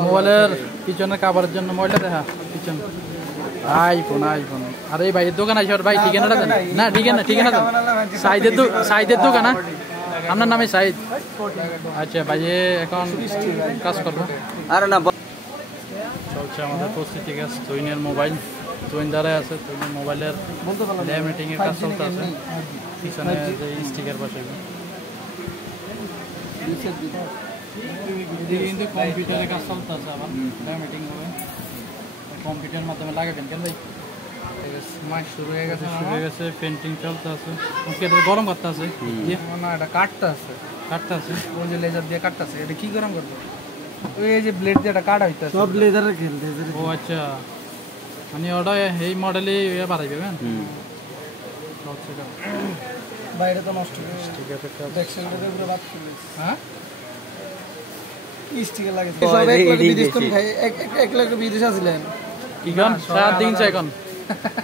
মোবাইলের পিছনে কাভারের জন্য মোবাইলটা দেখা পিছন আইফোন আর এই ভাইয়ের দোকান আছে ভাই ঠিকানাটা দেন না ঠিকানা দেন সাইদের দোকান না আপনার নামে সাইদ আচ্ছা ভাই এখন কাজ করবো আর না চলছে আমাদের প্রস্তুতি কাজ তৈনের মোবাইল তৈন দ্বারাই আছে তৈনের মোবাইলের ল্যামিনেটিং এর কাজ চলতে আছে পিছনে যে স্টিকার বসাইবে কিন্তু কম্পিউটারে কাজ চলতে আছে আবার ল্যামিনেটিং হবে কম্পিউটারের মাধ্যমে লাগাবেন কেন ভাই মাস শুরু হয়ে গেছে পেন্টিং চলতে আছে গরম করতে আছে না এটা কাটতে আছে ওই যে লেজার দিয়ে কাটতে আছে এটা কি গরম করবো ওই যে ব্লেড দিয়ে এটা কাটা হইতে সব লেজারে খেলতে ও আচ্ছা মানে ওটা এই মডেলে বাড়াইবে বাইরে তো নষ্ট ঠিক আছে দেখছেন পুরো বাদ করে হ্যাঁ স্টিকার লাগে সব এক লাখ বিদেশ কোন ভাই এক লাখ বিদেশ আছিলেন কি গান সাত দিন চাই কোন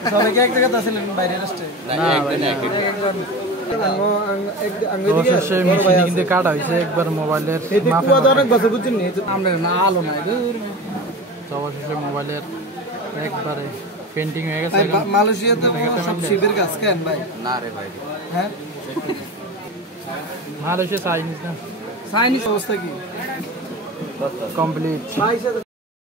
সবাই এক জায়গাতে আছিলেন বাইরে রাষ্ট্রে না একজন অবশেষে মেশিনে কিন্তু কাটা হয়েছে একবার মোবাইলের অনেক বছর বুঝছেন আমরা না আলো নাই অবশেষে মোবাইলের একবারে পেন্টিং হয়ে গেছে মালয়েশিয়াতে সব শিবের গাছ কেন ভাই না রে ভাই হ্যাঁ মালয়েশিয়া চাইনিজ অবস্থা কি কমপ্লিট